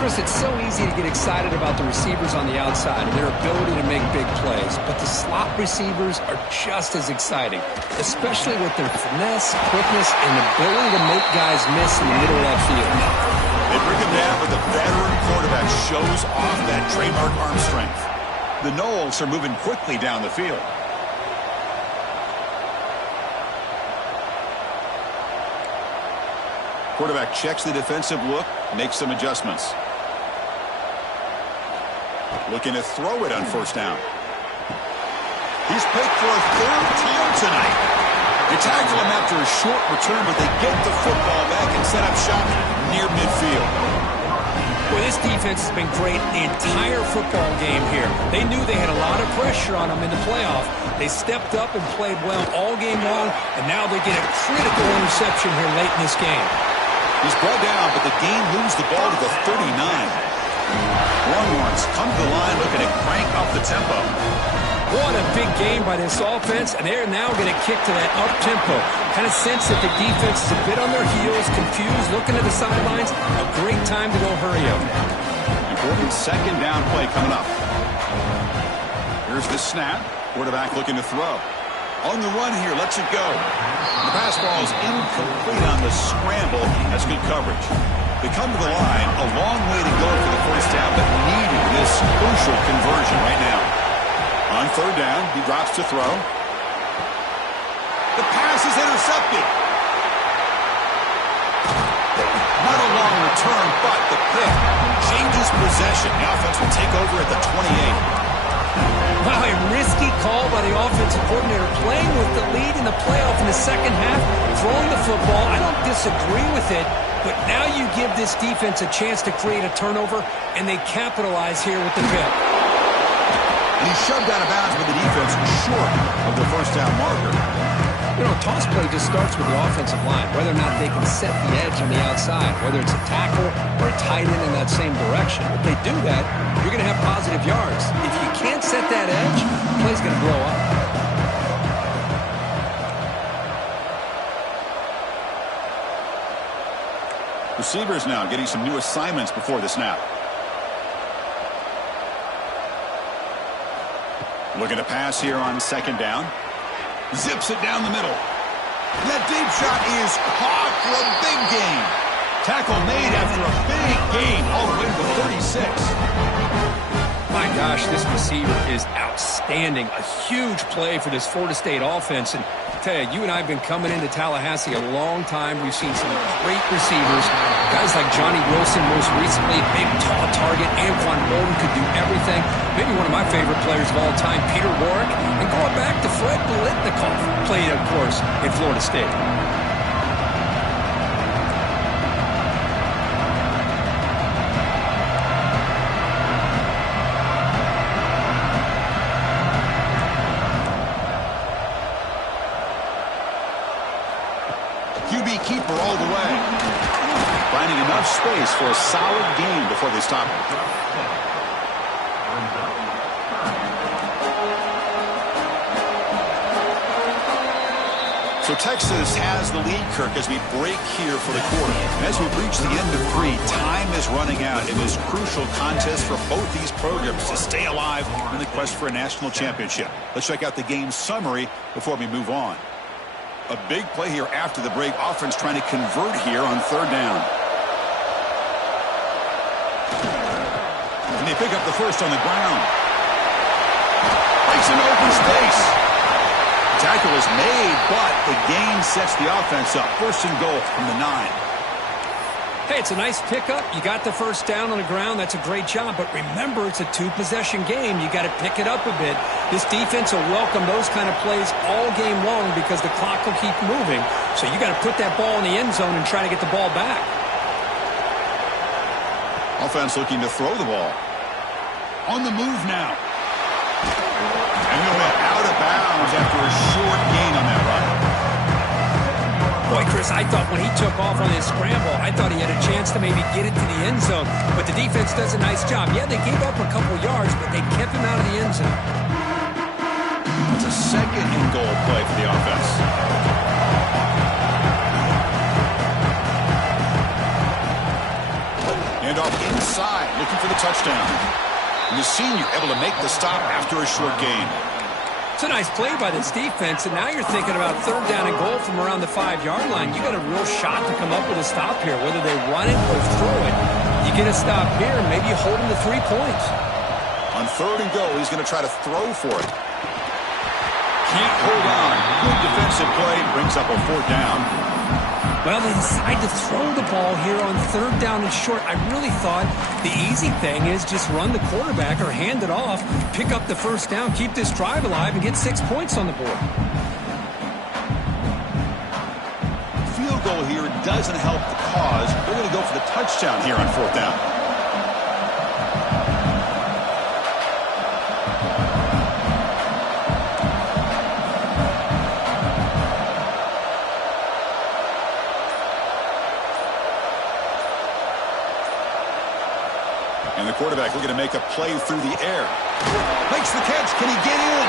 Chris, it's so easy to get excited about the receivers on the outside and their ability to make big plays, but the slot receivers are just as exciting, especially with their finesse, quickness, and ability to make guys miss in the middle of that field. They bring him down, but the veteran quarterback shows off that trademark arm strength. The Knowles are moving quickly down the field. Quarterback checks the defensive look, makes some adjustments. Looking to throw it on first down. He's picked for a third time tonight. They tackle him after a short return, but they get the football back and set up shop near midfield. Well, this defense has been great the entire football game here. They knew they had a lot of pressure on them in the playoff. They stepped up and played well all game long, and now they get a critical interception here late in this game. He's brought down, but the game moves the ball to the 39. Longhorns come to the line looking to crank up the tempo. What a big game by this offense, and they're now going to kick to that up-tempo. Kind of sense that the defense is a bit on their heels, confused, looking at the sidelines. A great time to go hurry up. Important second down play coming up. Here's the snap. Quarterback looking to throw. On the run here, lets it go. The pass ball is incomplete on the scramble. That's good coverage. They come to the line, a long way to go for the first down, but needing this crucial conversion right now. On third down, he drops to throw. The pass is intercepted. Not a long return, but the pick changes possession. The offense will take over at the 28. Wow, a risky call by the offensive coordinator, playing with the lead in the playoff in the second half, throwing the football. I don't disagree with it, but now you give this defense a chance to create a turnover, and they capitalize here with the pick. And he's shoved out of bounds with the defense short of the first down marker. You know, toss play just starts with the offensive line, whether or not they can set the edge on the outside, whether it's a tackle or a tight end in that same direction. If they do that, you're going to have positive yards. If you can't set that edge, the play's going to blow up. Receivers now getting some new assignments before the snap. Looking to pass here on second down. Zips it down the middle. That deep shot is caught for a big gain. Tackle made after a big gain all the way to the 36. My gosh, this receiver is outstanding. A huge play for this Florida State offense. And I tell you, you and I have been coming into Tallahassee a long time. We've seen some great receivers. Guys like Johnny Wilson most recently, big tall target. Anquan Bolden could do everything. Maybe one of my favorite players of all time, Peter Warrick. And going back to Fred Biletnikoff, played, of course, in Florida State. QB keeper all the way. Finding enough space for a solid gain before they stop him. So Texas has the lead, Kirk, as we break here for the quarter. And as we reach the end of 3, time is running out in this crucial contest for both these programs to stay alive in the quest for a national championship. Let's check out the game summary before we move on. A big play here after the break. Offense trying to convert here on third down. And they pick up the first on the ground. Breaks into open space. Tackle is made, but the gain sets the offense up. First and goal from the 9. Hey, it's a nice pickup. You got the first down on the ground. That's a great job. But remember, it's a 2-possession game. You got to pick it up a bit. This defense will welcome those kind of plays all game long because the clock will keep moving. So you got to put that ball in the end zone and try to get the ball back. Offense looking to throw the ball. On the move now. And he'll hit out of bounds after a short gain on that run. Boy, Chris, I thought when he took off on his scramble, I thought he had a chance to maybe get it to the end zone. But the defense does a nice job. Yeah, they gave up a couple yards, but they kept him out of the end zone. It's a second and goal play for the offense. And off inside, looking for the touchdown. And the senior able to make the stop after a short gain. It's a nice play by this defense, and now you're thinking about third down and goal from around the 5-yard line. You got a real shot to come up with a stop here, whether they run it or throw it. You get a stop here, and maybe you hold them to 3 points. On third and goal, he's going to try to throw for it. Can't hold on. Good defensive play, brings up a 4th down. Well, they decide to throw the ball here on third down and short. I really thought the easy thing is just run the quarterback or hand it off, pick up the first down, keep this drive alive, and get 6 points on the board. Field goal here doesn't help the cause. They're going to go for the touchdown here on 4th down. And the quarterback looking to make a play through the air. Makes the catch. Can he get in?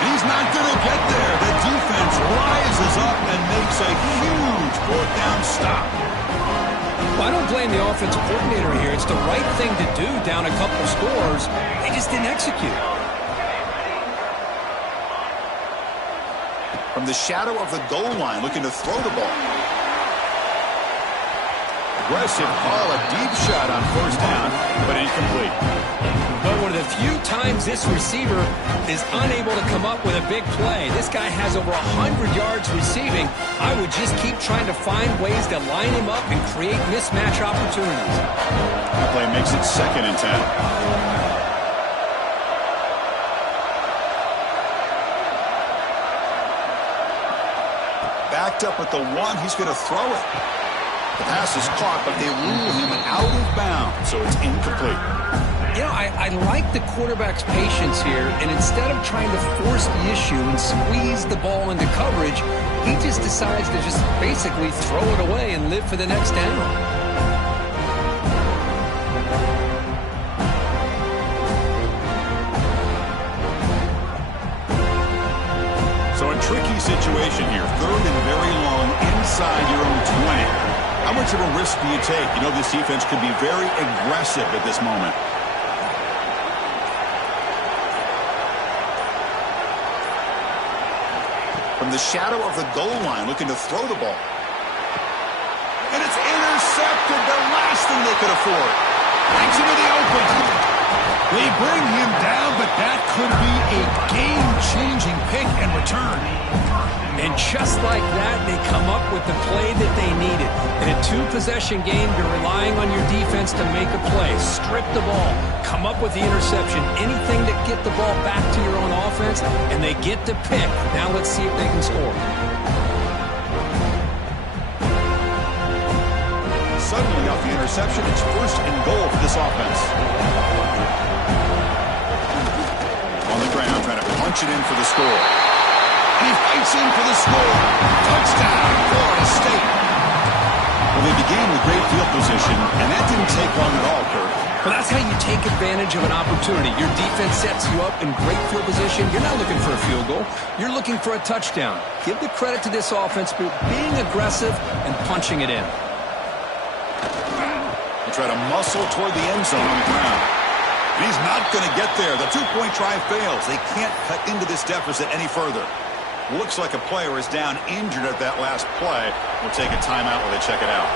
And he's not going to get there. The defense rises up and makes a huge 4th down stop. Well, I don't blame the offensive coordinator here. It's the right thing to do down a couple scores. They just didn't execute. From the shadow of the goal line, looking to throw the ball. Aggressive ball, a deep shot on 1st down, but incomplete. But one of the few times this receiver is unable to come up with a big play. This guy has over 100 yards receiving. I would just keep trying to find ways to line him up and create mismatch opportunities. That play makes it 2nd and 10. Backed up at the 1, he's going to throw it. The pass is caught, but they rule him out of bounds, so it's incomplete. You know, I like the quarterback's patience here, and instead of trying to force the issue and squeeze the ball into coverage, he just decides to just basically throw it away and live for the next down. So a tricky situation here. 3rd and very long inside your own 20. How much of a risk do you take? You know, this defense could be very aggressive at this moment. From the shadow of the goal line, looking to throw the ball. And it's intercepted, the last thing they could afford. Breaks into the open. They bring him down, but that could be a game-changing pick and return. And just like that, they come up with the play that they needed. In a 2-possession game, you're relying on your defense to make a play. Strip the ball. Come up with the interception. Anything to get the ball back to your own offense, and they get the pick. Now let's see if they can score. Suddenly off the interception, it's 1st and goal for this offense. On the ground, trying to punch it in for the score. And he fights in for the score. Touchdown, Florida State. Well, they began with great field position, and that didn't take long at all, Kurt. Well, that's how you take advantage of an opportunity. Your defense sets you up in great field position. You're not looking for a field goal. You're looking for a touchdown. Give the credit to this offense for being aggressive and punching it in. They try to muscle toward the end zone on the ground. And he's not going to get there. The 2-point try fails. They can't cut into this deficit any further. Looks like a player is down injured at that last play. We'll take a timeout while they check it out.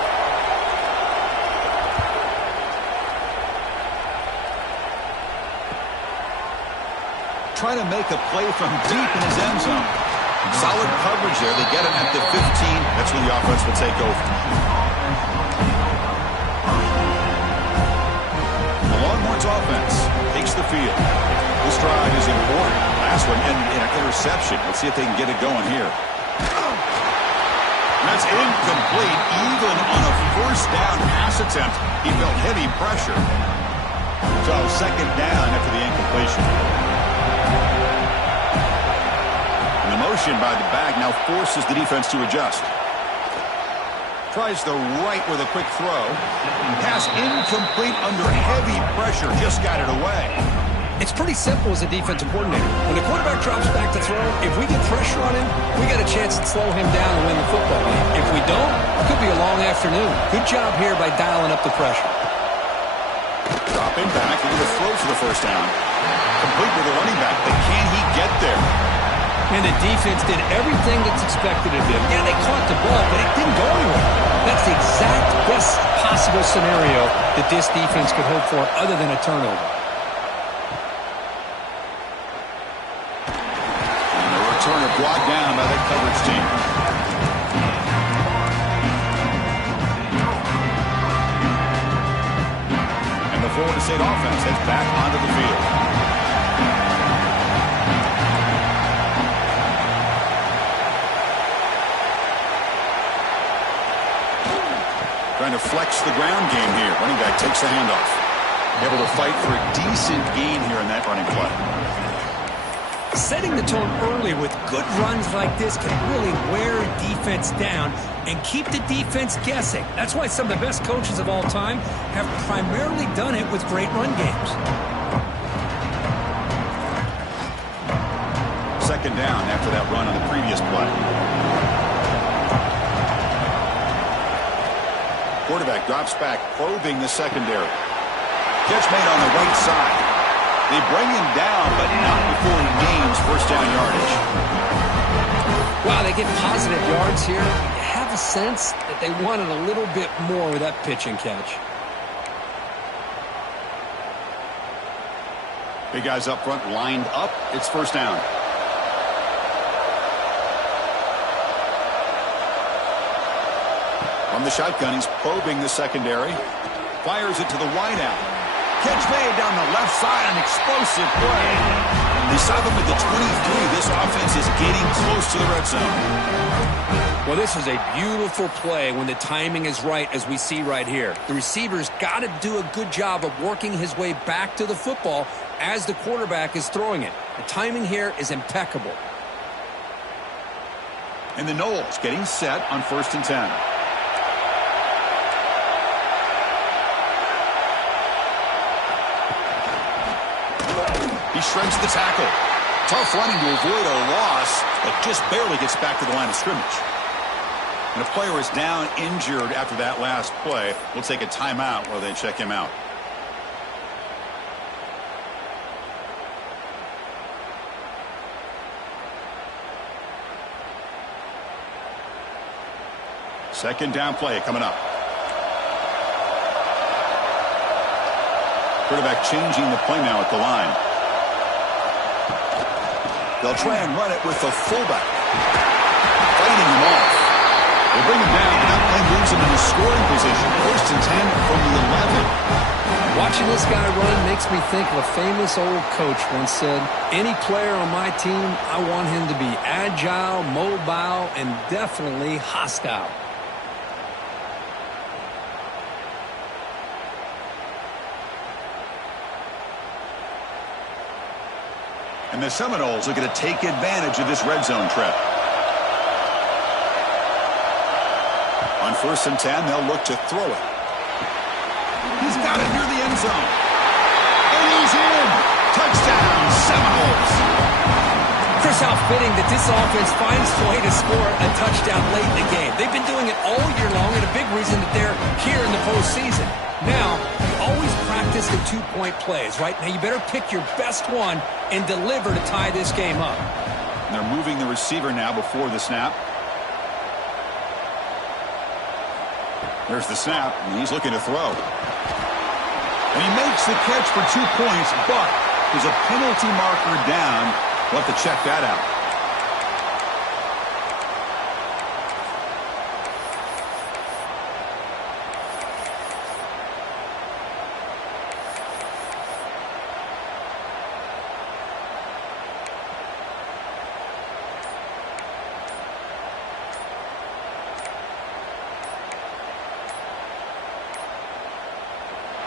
Trying to make a play from deep in his end zone. Solid coverage there. They get him at the 15. That's where the offense will take over. The Longhorns offense takes the field. This drive is important. last one ended in an interception. Let's see if they can get it going here. That's incomplete. Even on a first down pass attempt, he felt heavy pressure. So second down after the incompletion. And the motion by the back now forces the defense to adjust. Tries the right with a quick throw. Pass incomplete under heavy pressure. Just got it away. It's pretty simple as a defensive coordinator. When the quarterback drops back to throw, if we get pressure on him, we got a chance to slow him down and win the football game. If we don't, it could be a long afternoon. Good job here by dialing up the pressure. Dropping back into the throw for the first down. Complete with the running back, but can he get there? And the defense did everything that's expected of them. Yeah, they caught the ball, but it didn't go anywhere. That's the exact best possible scenario that this defense could hope for other than a turnover. And the returner brought down by that coverage team. And the Florida State offense heads back onto the field. Trying to flex the ground game here. Running back takes the handoff. Able to fight for a decent gain here in that running play. Setting the tone early with good runs like this can really wear a defense down and keep the defense guessing. That's why some of the best coaches of all time have primarily done it with great run games. Second down after that run on the previous play. Quarterback drops back, probing the secondary. Catch made on the right side. They bring him down, but not before he gains first down yardage. Wow, they get positive yards here. You have a sense that they wanted a little bit more with that pitch and catch. Big guys up front lined up. It's first down. From the shotgun, he's probing the secondary. Fires it to the wideout. Catch made down the left side, an explosive play. They stop him at the 23. This offense is getting close to the red zone. Well, this is a beautiful play when the timing is right, as we see right here. The receiver's got to do a good job of working his way back to the football as the quarterback is throwing it. The timing here is impeccable. And the Noles getting set on 1st and 10. He shreds the tackle. Tough running to avoid a loss, but just barely gets back to the line of scrimmage. And a player is down injured after that last play. We'll take a timeout while they check him out. Second down play coming up. Quarterback changing the play now at the line. They'll try and run it with the fullback. Fighting him off. They bring him down, but that play moves him into scoring position. 1st and 10 from the 11. Watching this guy run makes me think of a famous old coach once said, any player on my team, I want him to be agile, mobile, and definitely hostile. And the Seminoles are going to take advantage of this red zone trip. On 1st and 10, they'll look to throw it. He's got it near the end zone. And he's in. Touchdown, Seminoles. Chris, how fitting that this offense finds a way to score a touchdown late in the game. They've been doing it all year long, and a big reason that they're here in the postseason. Now, you always practice the two-point plays, right? Now, you better pick your best one and deliver to tie this game up. And they're moving the receiver now before the snap. There's the snap, and he's looking to throw. And he makes the catch for 2 points, but there's a penalty marker down. We'll have to check that out.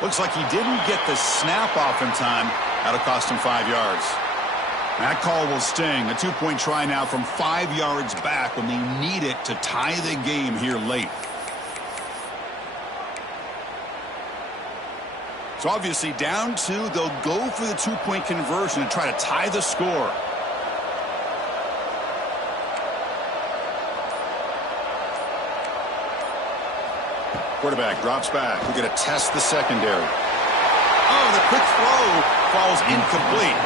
Looks like he didn't get the snap off in time. That'll cost him 5 yards. That call will sting. A 2-point try now from 5 yards back when they need it to tie the game here late. So obviously down 2, they'll go for the 2-point conversion and try to tie the score. Quarterback drops back. We're going to test the secondary. Oh, the quick throw falls incomplete.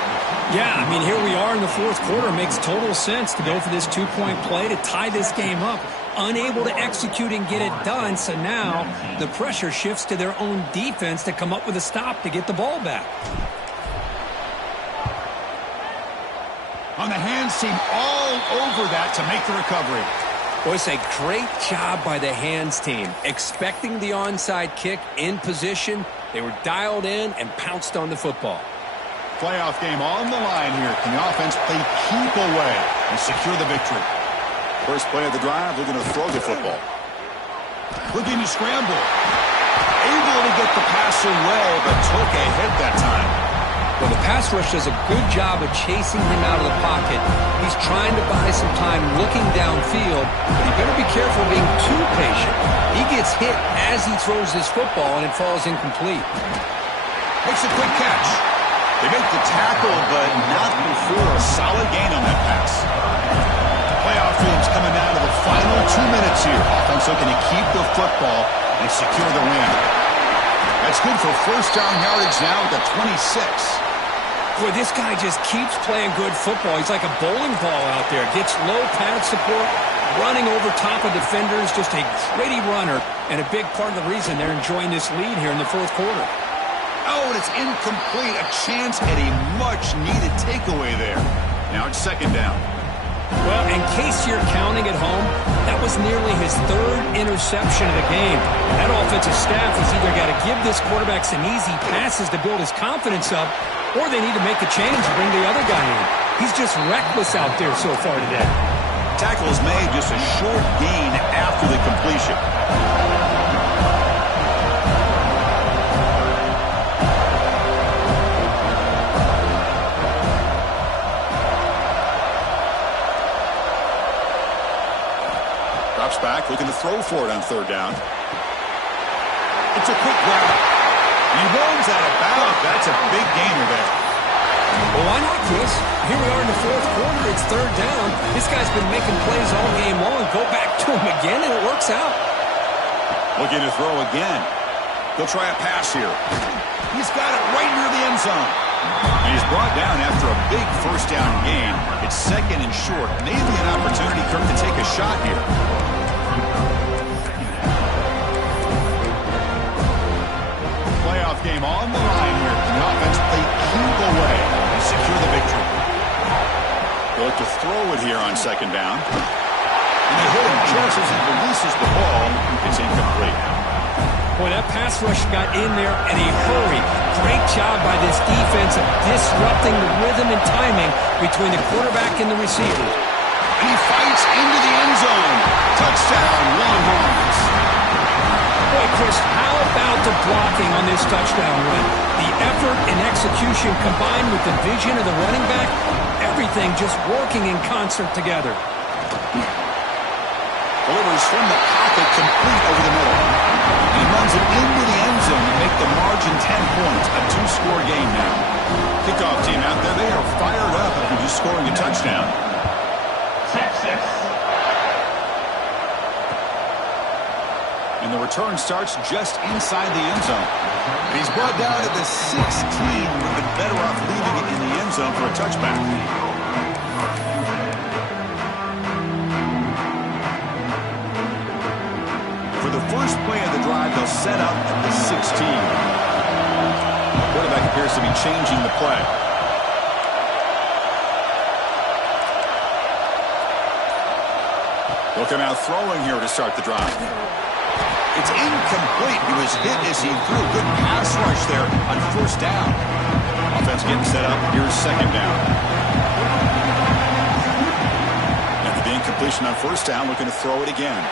Yeah, I mean, here we are in the fourth quarter. It makes total sense to go for this 2-point play to tie this game up. Unable to execute and get it done, so now the pressure shifts to their own defense to come up with a stop to get the ball back. On the hands team all over that to make the recovery. Boy, it's a great job by the hands team. Expecting the onside kick in position, they were dialed in and pounced on the football. Playoff game on the line here. Can the offense play keep away and secure the victory? First play of the drive, they're going to throw the football. Looking to scramble. Able to get the pass away, but took a hit that time. Well, the pass rush does a good job of chasing him out of the pocket. He's trying to buy some time looking downfield, but he better be careful being too patient. He gets hit as he throws this football, and it falls incomplete. Makes a quick catch. They make the tackle, but not before a solid gain on that pass. Playoff games coming down to the final 2 minutes here. Offense looking to keep the football and secure the win. That's good for first down yardage now at the 26. Boy, this guy just keeps playing good football. He's like a bowling ball out there. Gets low pad support, running over top of defenders. Just a gritty runner, and a big part of the reason they're enjoying this lead here in the fourth quarter. Oh, and it's incomplete. A chance at a much-needed takeaway there. Now it's second down. Well, in case you're counting at home, that was nearly his third interception of the game. That offensive staff has either got to give this quarterback some easy passes to build his confidence up, or they need to make a change and bring the other guy in. He's just reckless out there so far today. Tackle is made, just a short gain after the completion. Drops back, looking to throw for it on third down. It's a quick grab. He runs out of bounds. That's a big gainer there. Well, why not, Chris? Here we are in the fourth quarter. It's third down. This guy's been making plays all game long. Go back to him again, and it works out. Looking to throw again. He'll try a pass here. He's got it right near the end zone. And he's brought down after a big first down gain. It's second and short. Maybe an opportunity for him to take a shot here. Playoff game on the line here. The offense play keep away and secure the victory. They'll look to throw it here on second down. And they hit him just as he releases the ball. It's incomplete. Boy, that pass rush got in there in a hurry. Great job by this defense of disrupting the rhythm and timing between the quarterback and the receiver. And he fights into the end zone. Touchdown, Longhorns. Boy, Chris, how about the blocking on this touchdown run? The effort and execution combined with the vision of the running back, everything just working in concert together. Delivers from the pocket, complete over the middle. He runs it into the end zone to make the margin 10 points, a two-score game now. Kickoff team out there, they are fired up after just scoring a touchdown. Texas. And the return starts just inside the end zone. And he's brought down at the 16. Would have been better off leaving it in the end zone for a touchback. For the first play of the drive, they'll set up at the 16. Quarterback appears to be changing the play. Looking out throwing here to start the drive. It's incomplete. He was hit as he threw. Good pass rush there on first down. Offense getting set up. Here's second down. After the incompletion on first down, looking to throw it again.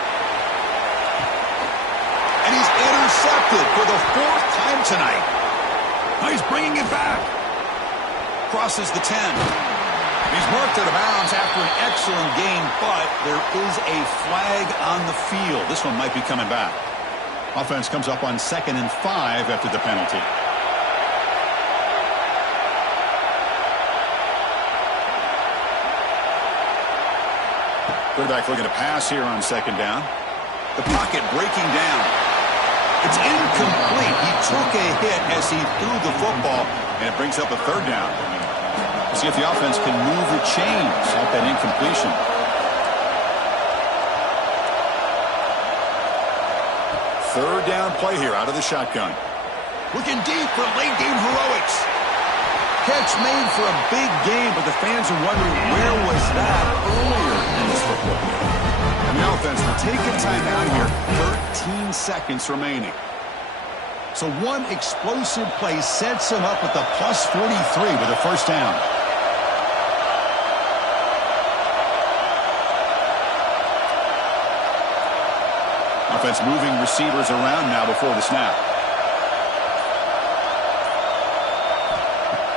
And he's intercepted for the 4th time tonight. Oh, he's bringing it back. Crosses the 10. He's marked out of bounds after an excellent game, but there is a flag on the field. This one might be coming back. Offense comes up on 2nd and 5 after the penalty. Quarterback looking to pass here on 2nd down. The pocket breaking down. It's incomplete. He took a hit as he threw the football, and it brings up a 3rd down. We'll see if the offense can move or change off that incompletion. Third down play here out of the shotgun. Looking deep for late game heroics. Catch made for a big game, but the fans are wondering where was that earlier in this football game. And the offense will take a timeout here. 13 seconds remaining. So one explosive play sets him up with the plus 43 with a 1st down. Offense moving receivers around now before the snap.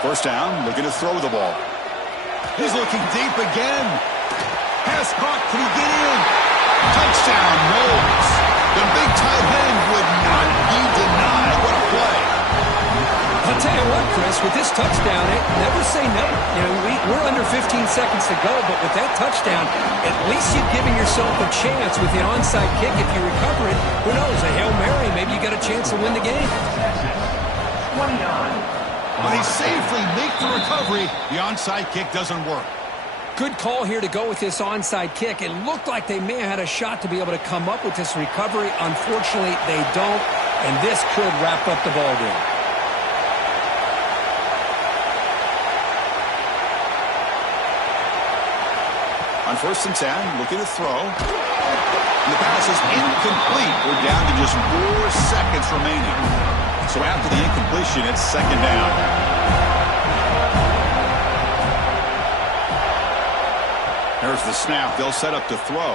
1st down, looking to throw the ball. He's looking deep again. Pass caught, can he get in? Touchdown, Knowles. The big tight end would not be denied. What a play. I'll tell you what, Chris, with this touchdown, never say never. You know, we're under 15 seconds to go, but with that touchdown, at least you're giving yourself a chance with the onside kick. If you recover it, who knows, a Hail Mary, maybe you got a chance to win the game. 29. But they safely make the recovery. The onside kick doesn't work. Good call here to go with this onside kick. It looked like they may have had a shot to be able to come up with this recovery. Unfortunately, they don't, and this could wrap up the ball game. On 1st and 10, looking to throw. And the pass is incomplete. We're down to just 4 seconds remaining. So after the incompletion, it's 2nd down. There's the snap. They'll set up to throw.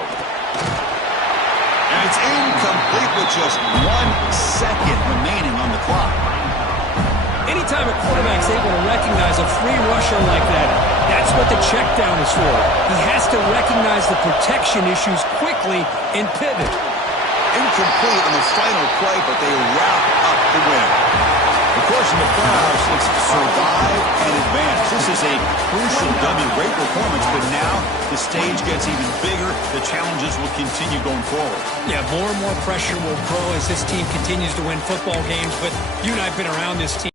And it's incomplete with just 1 second remaining on the clock. Anytime a quarterback's able to recognize a free rusher like that, that's what the check down is for. He has to recognize the protection issues quickly and pivot. Incomplete on the final play, but they wrap up the win. Of course, in the playoffs, it's survive and advance. This is a crucial W. Great performance, but now the stage gets even bigger. The challenges will continue going forward. Yeah, more and more pressure will grow as this team continues to win football games, but you and I have been around this team